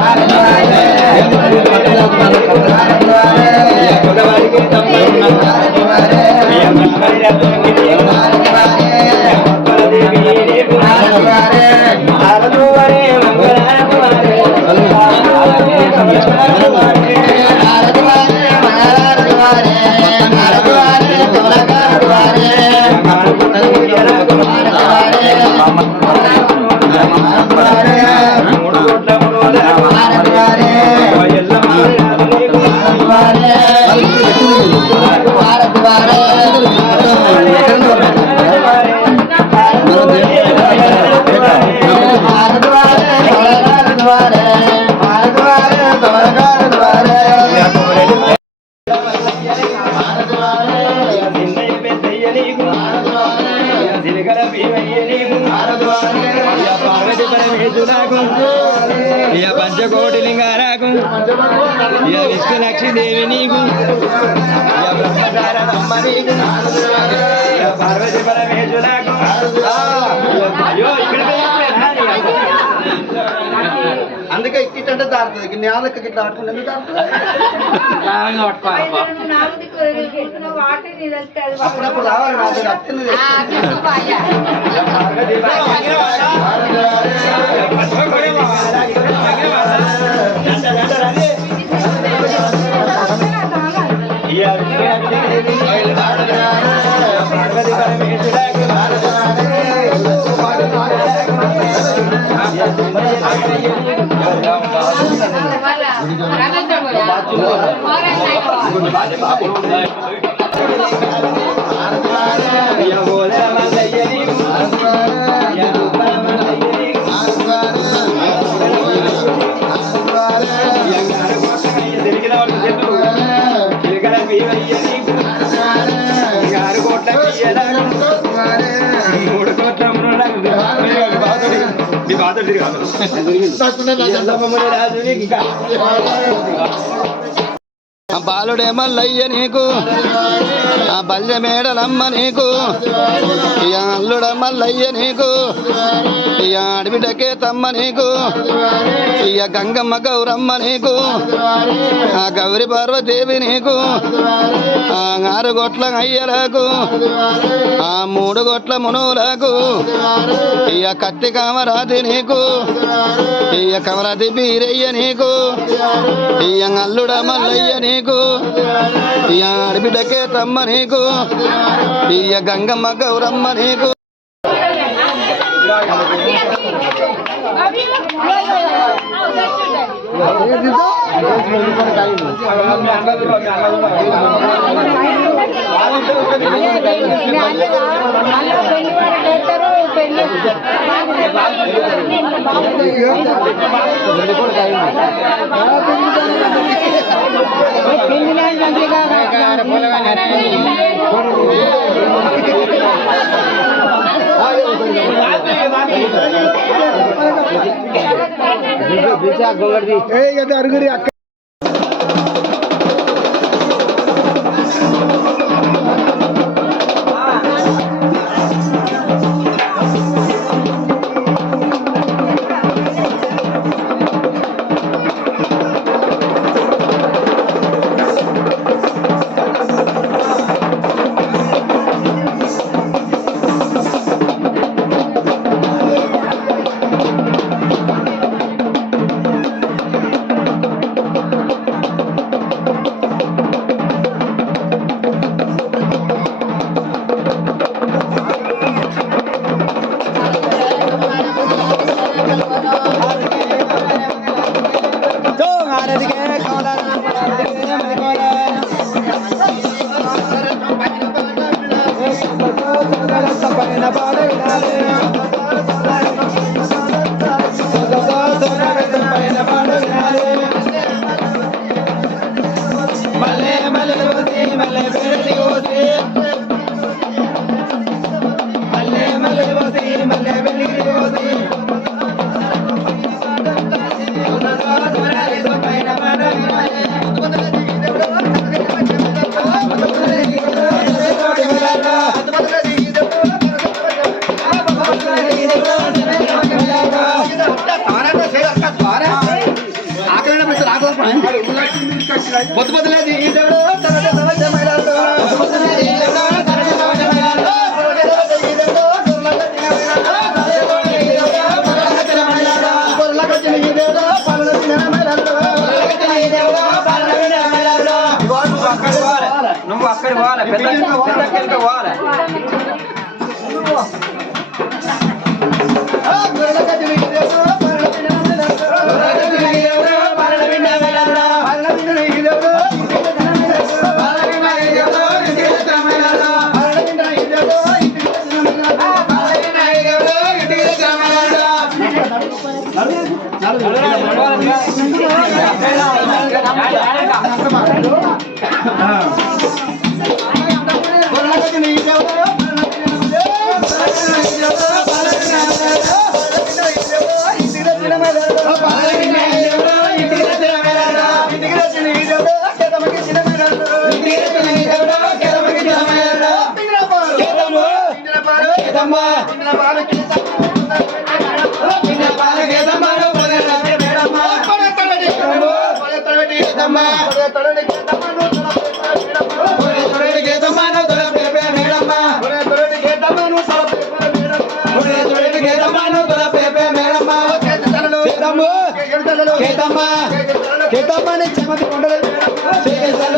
Hare Hare Parvati పరమేశ్వరకు అయ్యో ఇక్కడ అందుకే ఇట్లంటే దారుతుంది నేలకి ఇట్లా ఆడుకుంటే దారుతుంది అప్పుడప్పుడు రావాలి నా దగ్గర అత్యంత మూడు కోట్ల రాజు ఇంకా బాలుడే మల్లయ్య నీకు ఆ బల్య మేడలమ్మ నీకు ఇక అల్లుడ మల్లయ్య నీకు ఇక అడవిడకే తమ్మ నీకు ఇయ గంగమ్మ గౌరమ్మ నీకు ఆ గౌరి పార్వదేవి నీకు ఆ ఆరు గొట్ల అయ్యలకు ఆ మూడు గొట్ల మునులకు ఇయ కత్తి కామరాది నీకు ఇయ కమరాది బీరయ్య నీకు ఇయ అల్లుడ మల్లయ్య నీకు నీకు. ఈ ఆడబిడ్డకే రమ్మ నీకు. ఈ గంగమ్మ గౌరమ్మ నీకు. అందరూ پينل نال جندگا బతుబతులది ఈదడు తన తన జమడతో బతుబతులది ఈదడు నువ్వు అక్కడ పోవాలి పెద్ద పోవాలి ஆ చెడ్డమ్మానే చెమతి కొండలేదు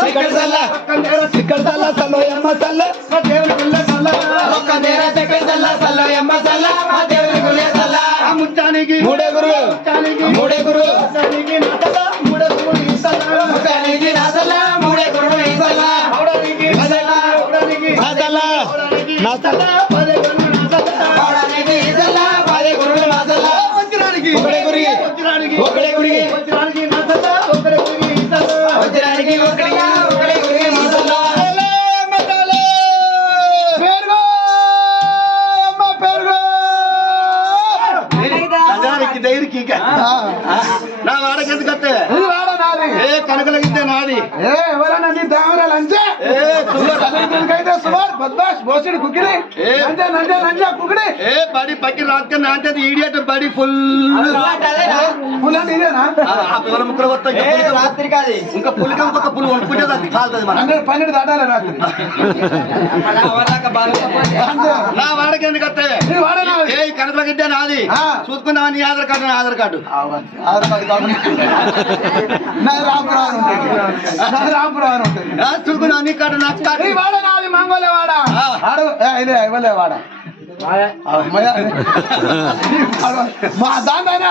ಸಿಕ್ಕರ್ ಸಲ್ಲ ಸಿಕ್ಕರ್ ಸಲ್ಲ ಸಲ್ಲೋ ಎಮ್ಮ ಸಲ್ಲ ದೇವ್ರ ಗುಲ್ಲೆ ಸಲ್ಲ ರೊಕ್ಕ ದೇರ ಸಿಕ್ಕರ್ ಸಲ್ಲ ಸಲ್ಲೋ ಎಮ್ಮ ಸಲ್ಲ ದೇವ್ರ ಗುಲ್ಲೆ ಸಲ್ಲ ಮುಟ್ಟಾನಿಗೆ ಮೂಡೆ ಗುರು ಮೂಡೆ ಗುರು ಮೂಡೆ ಗುರು ಸಲ್ಲ ಮುಟ್ಟಾನಿಗೆ ನಾಸಲ್ಲ ಮೂಡೆ ಗುರು ಈ ಸಲ್ಲ ಅವಡನಿಗೆ ಸಲ್ಲ ಅವಡನಿಗೆ ನಾಸಲ್ಲ ನಾಸಲ್ಲ ಬಾಲೆ ಗುರು ನಾಸಲ್ಲ ಅವಡನಿಗೆ ಈ ಸಲ್ಲ ಬಾಲೆ ಗುರು ನಾಸಲ್ಲ ಒತ್ತಿರಾನಿಗೆ ಒಗಡೆ ಗುರಿ ಒಗಡೆ ಗುರಿ బోసిడి కుకిడి. నంజా నంజా నంజా కుకిడి ఏ బడి పక్కి రాత్రి నాంటది ఈడియట్ బడి ఫుల్. పులండి ఇదేనా? ఎవరి ముక్కలు వస్తాయి ఏ రాత్రి కాదు. ఇంకా పులికి ఇంకొక పులి వండుకుంటే అది కాలుతుంది మన పన్నెండు పన్నెండు దాటాలి రాత్రి. నా వాడకి ఎందుకు వస్తే ఇది వాడ నాది ఏ కనకలగిద్దే నాది. ఆ. చూసుకున్నావా నీ ఆధార్ కార్డు నా ఆధార్ కార్డు? ఆ, చూసుకున్నావా నీ కార్డు నా కార్డు? ఈ వాడ నాది మంగోలే వాడ. ఆ. ఆడు ఏ, ఇదే ఇవ్వలే వాడ. అమ్మయ్య. మా దాంట్లోనే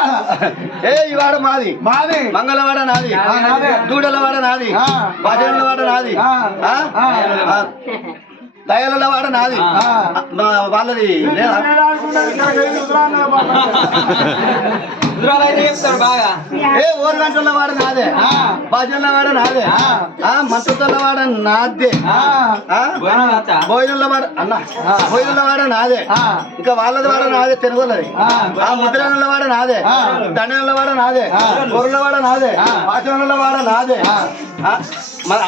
ఏ ఈ వాడ మాది. మాది. మంగళవాడ నాది. ఆ, నాదే. దూడలవాడ నాది. ఆ. భజనలవాడ నాది. ఆ. దయలవాడ నాది వాళ్ళది ఏ ఓరు గంటల వాడ నాదే. భజనల వాడ నాదే మంత్రుల వాడ నాదే. భోజనంలో వాడ అన్న. భోజనంలో వాడ నాదే. ఇంకా వాళ్ళది వాడ నాదే తెలుగులది ఆ. ముద్రణల వాడ నాదే. దండల వాడ నాదే. గొర్రెల వాడ నాదే. పాచనల వాడ నాదే మరి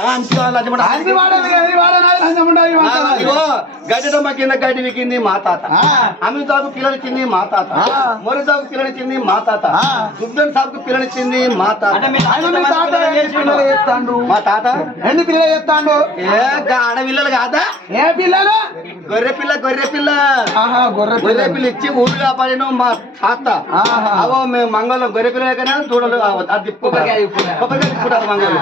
గడ్డిదమ్మ కింద గడ్డి వికింది మా తాత. ఆ. అమితాబు పిల్లనిచ్చింది మా తాత. ఆ. మొరిదాబు పిల్లనిచ్చింది మా తాత. ఆ. సుబ్దన్ సాబుకు పిల్లనిచ్చింది మా తాత. మీ తాత ఎన్ని పిల్లలు చేస్తాండు? మా తాత? ఎన్ని పిల్లలు చేస్తాండు? ఏ ఆడపిల్లలు కాదా? ఏ పిల్లలు? గొర్రె పిల్ల గొర్రె పిల్ల. గొర్రె పిల్లలు పిల్ల ఇచ్చి ఊరు కాపాడిన మా తాత. అవో మేము మంగళం గొర్రె పిల్ల ఎక్కనే దూడలు అది కొబ్బరికాయ తిప్పుకుంటారు మంగళం.